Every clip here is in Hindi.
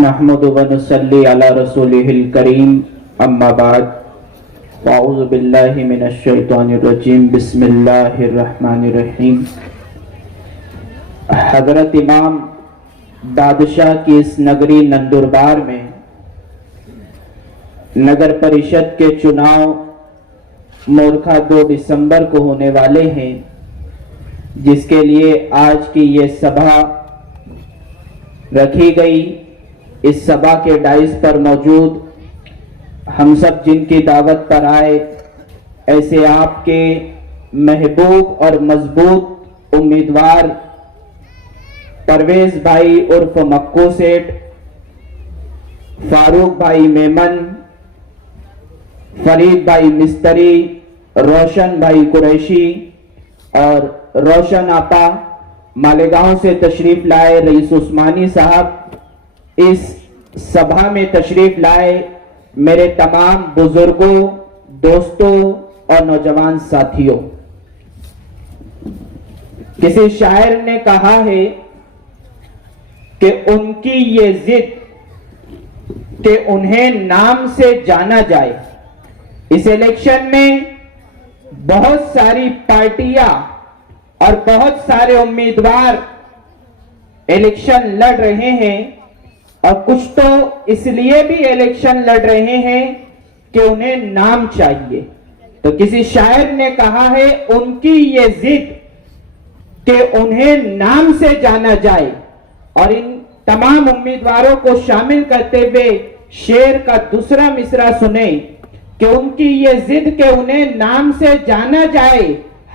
नहमदु व नुसल्ली अला रसूलिहिल करीम अम्मा बाद अऊज़ु बिल्लाहि मिनश शैतानिर रजीम बिस्मिल्लाहिर रहमानिर रहीम। हज़रत इमाम बादशाह की इस नगरी नंदुरबार में नगर परिषद के चुनाव मोरखा 2 दिसंबर को होने वाले हैं, जिसके लिए आज की ये सभा रखी गई। इस सभा के डाइस पर मौजूद हम सब जिनकी दावत पर आए, ऐसे आपके महबूब और मजबूत उम्मीदवार परवेज भाई उर्फ मक्कू सेठ, फारूक भाई मेमन, फरीद भाई मिस्त्री, रोशन भाई कुरैशी और रोशन आपा मालेगांव से तशरीफ लाए, रईस उस्मानी साहब इस सभा में तशरीफ लाए, मेरे तमाम बुजुर्गों, दोस्तों और नौजवान साथियों। किसी शायर ने कहा है कि उनकी ये जिद कि उन्हें नाम से जाना जाए। इस इलेक्शन में बहुत सारी पार्टियां और बहुत सारे उम्मीदवार इलेक्शन लड़ रहे हैं, और कुछ तो इसलिए भी इलेक्शन लड़ रहे हैं कि उन्हें नाम चाहिए। तो किसी शायर ने कहा है उनकी ये जिद कि उन्हें नाम से जाना जाए, और इन तमाम उम्मीदवारों को शामिल करते हुए शेर का दूसरा मिसरा सुने कि उनकी ये जिद के उन्हें नाम से जाना जाए,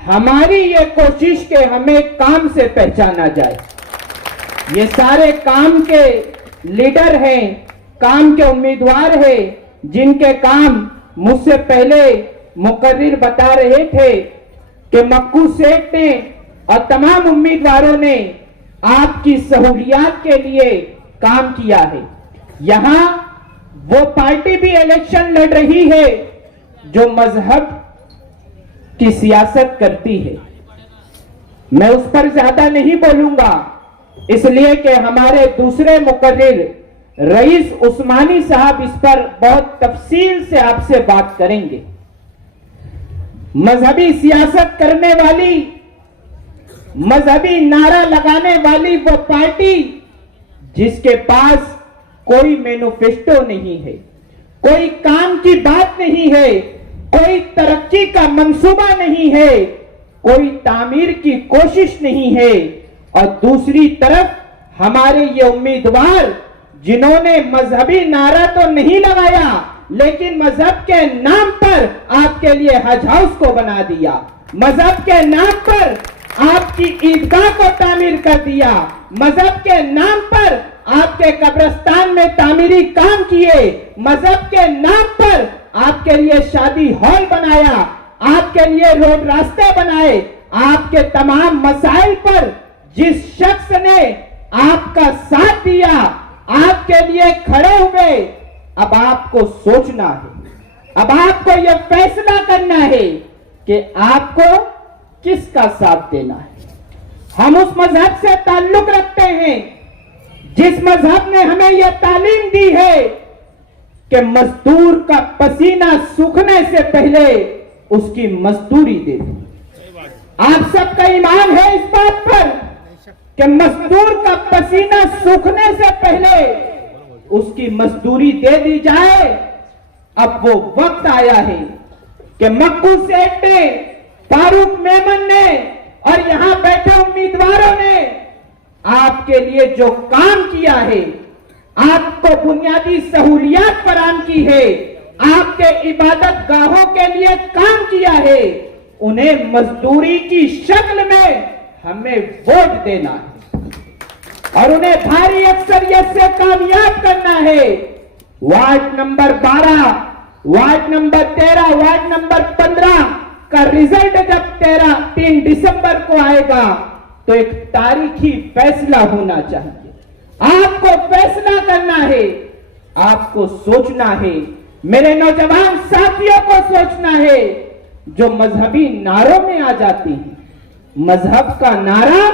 हमारी ये कोशिश के हमें काम से पहचाना जाए। ये सारे काम के लीडर हैं, काम के उम्मीदवार हैं, जिनके काम मुझसे पहले मुकर्रिर बता रहे थे कि मक्कू सेठ ने और तमाम उम्मीदवारों ने आपकी सहूलियात के लिए काम किया है। यहां वो पार्टी भी इलेक्शन लड़ रही है जो मजहब की सियासत करती है। मैं उस पर ज्यादा नहीं बोलूंगा, इसलिए कि हमारे दूसरे मुकर्रिर रईस उस्मानी साहब इस पर बहुत तफसील से आपसे बात करेंगे। मजहबी सियासत करने वाली, मजहबी नारा लगाने वाली वो पार्टी जिसके पास कोई मैनिफेस्टो नहीं है, कोई काम की बात नहीं है, कोई तरक्की का मंसूबा नहीं है, कोई तामीर की कोशिश नहीं है, और दूसरी तरफ हमारे ये उम्मीदवार जिन्होंने मजहबी नारा तो नहीं लगाया, लेकिन मजहब के नाम पर आपके लिए हज हाउस को बना दिया, मजहब के नाम पर आपकी ईदगाह को तामीर कर दिया, मजहब के नाम पर आपके कब्रिस्तान में तामीरी काम किए, मजहब के नाम पर आपके लिए शादी हॉल बनाया, आपके लिए रोड रास्ते बनाए। आपके तमाम मसाइल पर जिस शख्स ने आपका साथ दिया, आपके लिए खड़े हुए, अब आपको सोचना है, अब आपको यह फैसला करना है कि आपको किसका साथ देना है। हम उस मजहब से ताल्लुक रखते हैं जिस मजहब ने हमें यह तालीम दी है कि मजदूर का पसीना सूखने से पहले उसकी मजदूरी दे दो। आप सबका ईमान है इस बात पर कि मजदूर का पसीना सूखने से पहले उसकी मजदूरी दे दी जाए। अब वो वक्त आया है कि मक्कू सेठ ने, फारूक मेमन ने और यहां बैठे उम्मीदवारों ने आपके लिए जो काम किया है, आपको बुनियादी सहूलियात फराहम की है, आपके इबादत गाहों के लिए काम किया है, उन्हें मजदूरी की शक्ल में हमें वोट देना है और उन्हें भारी अक्सरियत से कामयाब करना है। Ward number 12, ward number 13, ward number 15 का रिजल्ट जब 3 दिसंबर को आएगा तो एक तारीखी फैसला होना चाहिए। आपको फैसला करना है, आपको सोचना है, मेरे नौजवान साथियों को सोचना है जो मजहबी नारों में आ जाती है। मजहब का नारा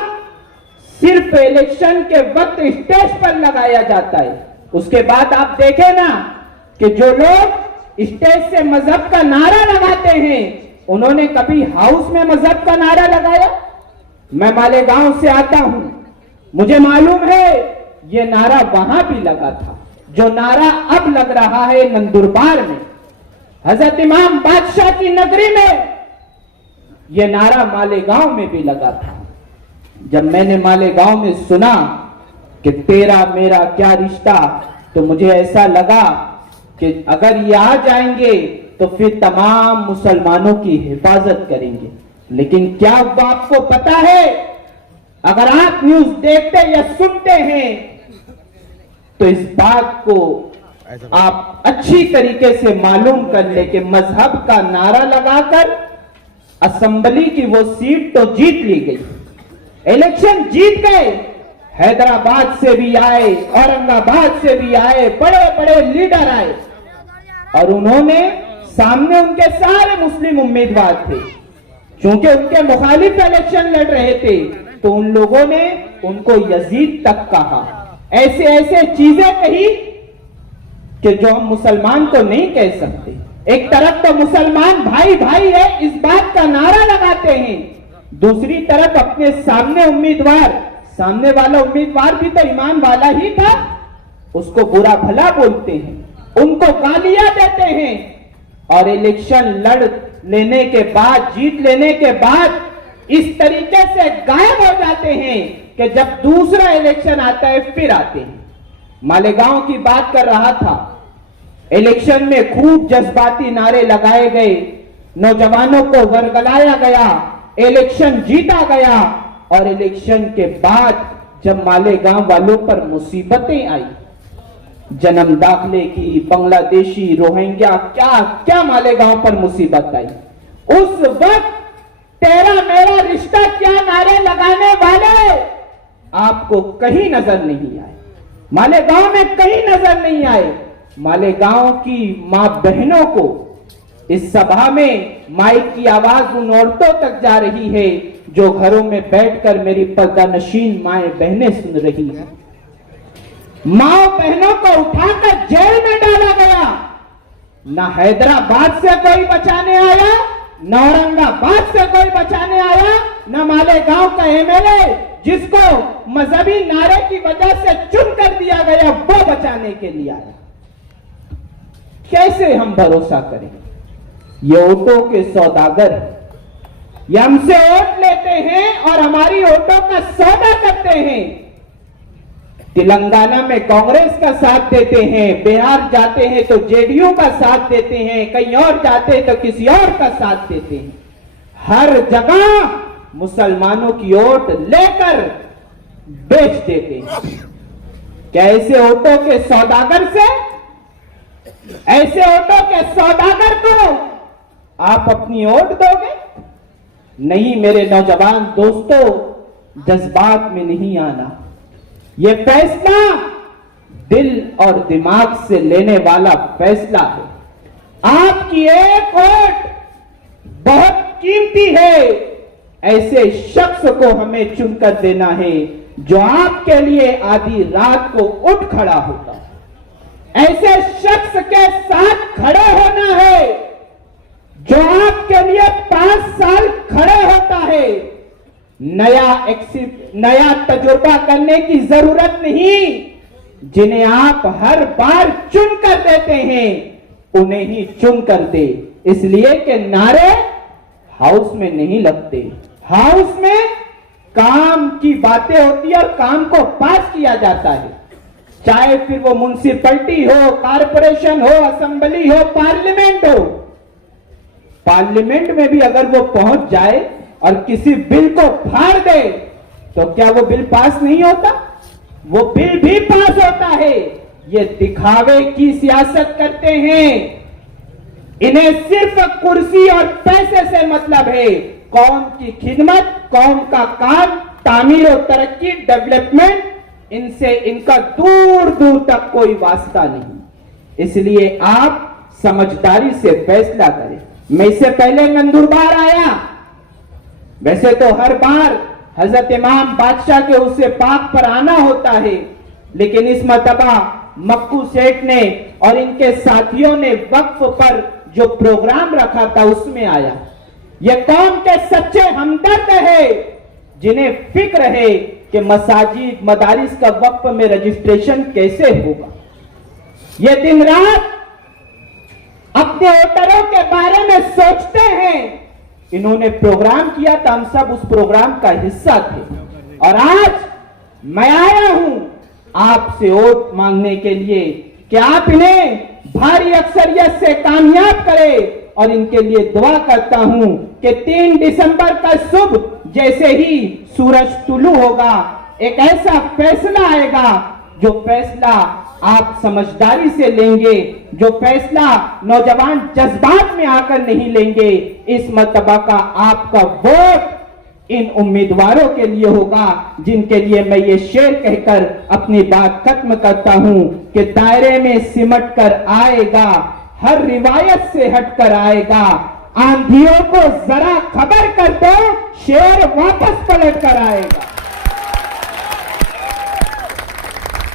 सिर्फ इलेक्शन के वक्त स्टेज पर लगाया जाता है, उसके बाद आप देखें ना कि जो लोग स्टेज से मजहब का नारा लगाते हैं, उन्होंने कभी हाउस में मजहब का नारा लगाया? मैं मालेगांव से आता हूं, मुझे मालूम है ये नारा वहां भी लगा था, जो नारा अब लग रहा है नंदुरबार में, हजरत इमाम बादशाह की नगरी में, यह नारा मालेगांव में भी लगा था। जब मैंने मालेगांव में सुना कि तेरा मेरा क्या रिश्ता, तो मुझे ऐसा लगा कि अगर ये आ जाएंगे तो फिर तमाम मुसलमानों की हिफाजत करेंगे। लेकिन क्या आपको पता है, अगर आप न्यूज देखते या सुनते हैं तो इस बात को आप अच्छी तरीके से मालूम कर ले कि मजहब का नारा लगाकर असेंबली की वो सीट तो जीत ली गई, इलेक्शन जीत गए। हैदराबाद से भी आए, औरंगाबाद से भी आए, बड़े बड़े लीडर आए और उन्होंने सामने उनके सारे मुस्लिम उम्मीदवार थे, क्योंकि उनके मुखालिफ इलेक्शन लड़ रहे थे, तो उन लोगों ने उनको यजीद तक कहा, ऐसे ऐसे चीजें कही कि जो हम मुसलमान को नहीं कह सकते। एक तरफ तो मुसलमान भाई भाई है इस बात का नारा लगाते हैं, दूसरी तरफ अपने सामने उम्मीदवार, सामने वाला उम्मीदवार भी तो ईमान वाला ही था, उसको बुरा भला बोलते हैं, उनको गालियां देते हैं और इलेक्शन लड़ लेने के बाद, जीत लेने के बाद इस तरीके से गायब हो जाते हैं कि जब दूसरा इलेक्शन आता है फिर आते हैं। मालेगांव की बात कर रहा था, इलेक्शन में खूब जज्बाती नारे लगाए गए, नौजवानों को वर्गलाया गया, इलेक्शन जीता गया और इलेक्शन के बाद जब मालेगांव वालों पर मुसीबतें आई, जन्म दाखिले की, बांग्लादेशी, रोहिंग्या, क्या क्या मालेगांव पर मुसीबत आई, उस वक्त तेरा मेरा रिश्ता क्या नारे लगाने वाले आपको कहीं नजर नहीं आए, मालेगांव में कहीं नजर नहीं आए। मालेगांव की मां बहनों को इस सभा में माइक की आवाज उन औरतों तक जा रही है जो घरों में बैठकर मेरी पर्दानशीन माएं बहनें सुन रही हैं। मां बहनों को उठाकर जेल में डाला गया, ना हैदराबाद से कोई बचाने आया, न औरंगाबाद से कोई बचाने आया, न मालेगांव का एमएलए जिसको मजहबी नारे की वजह से चुन कर दिया गया वो बचाने के लिए आया। कैसे हम भरोसा करें? ये वोटों के सौदागर, ये हमसे वोट लेते हैं और हमारी वोटों का सौदा करते हैं। तेलंगाना में कांग्रेस का साथ देते हैं, बिहार जाते हैं तो जेडीयू का साथ देते हैं, कहीं और जाते हैं तो किसी और का साथ देते हैं। हर जगह मुसलमानों की वोट लेकर बेच देते हैं। क्या ऐसे वोटों के सौदागर से, ऐसे वोटों के सौदागर को आप अपनी वोट दोगे? नहीं मेरे नौजवान दोस्तों, जज्बात में नहीं आना। यह फैसला दिल और दिमाग से लेने वाला फैसला है। आपकी एक वोट बहुत कीमती है। ऐसे शख्स को हमें चुनकर देना है जो आपके लिए आधी रात को उठ खड़ा होता है। ऐसे शख्स के साथ खड़े होना है जो आपके लिए 5 साल खड़े होता है। नया तजुर्बा करने की जरूरत नहीं। जिन्हें आप हर बार चुन कर देते हैं उन्हें ही चुन कर दे, इसलिए कि नारे हाउस में नहीं लगते। हाउस में काम की बातें होती है और काम को पास किया जाता है, चाहे फिर वो म्युनिसिपैलिटी हो, कारपोरेशन हो, असेंबली हो, पार्लियामेंट हो। पार्लियामेंट में भी अगर वो पहुंच जाए और किसी बिल को फाड़ दे तो क्या वो बिल पास नहीं होता? वो बिल भी पास होता है। ये दिखावे की सियासत करते हैं। इन्हें सिर्फ कुर्सी और पैसे से मतलब है। कौम की खिदमत, कौम का काम, तामीर और तरक्की, डेवलपमेंट, इनसे इनका दूर दूर तक कोई वास्ता नहीं। इसलिए आप समझदारी से फैसला करें। मैं इससे पहले नंदुरबार आया, वैसे तो हर बार हजरत इमाम बादशाह के उससे पाक पर आना होता है, लेकिन इस मर्तबा मक्कू सेठ ने और इनके साथियों ने वक्फ पर जो प्रोग्राम रखा था उसमें आया। ये कौम के सच्चे हमदर्द है जिन्हें फिक्र है कि मसाजिद मदारिस का वक्फ में रजिस्ट्रेशन कैसे होगा। ये दिन रात अपने वोटरों के बारे में सोचते हैं। इन्होंने प्रोग्राम किया था, हम सब उस प्रोग्राम का हिस्सा थे और आज मैं आया हूं आपसे वोट मांगने के लिए कि आप इन्हें भारी अक्सरियत से कामयाब करें। और इनके लिए दुआ करता हूं कि 3 दिसंबर का सुबह जैसे ही सूरज तुलू होगा एक ऐसा फैसला आएगा जो फैसला आप समझदारी से लेंगे, जो फैसला नौजवान जज्बात में आकर नहीं लेंगे। इस मर्तबा का आपका वोट इन उम्मीदवारों के लिए होगा जिनके लिए मैं ये शेर कहकर अपनी बात खत्म करता हूं कि दायरे में सिमट कर आएगा, हर रिवायत से हटकर आएगा। आंधियों को जरा खबर कर दो, शेर वापस पलट कर आएगा।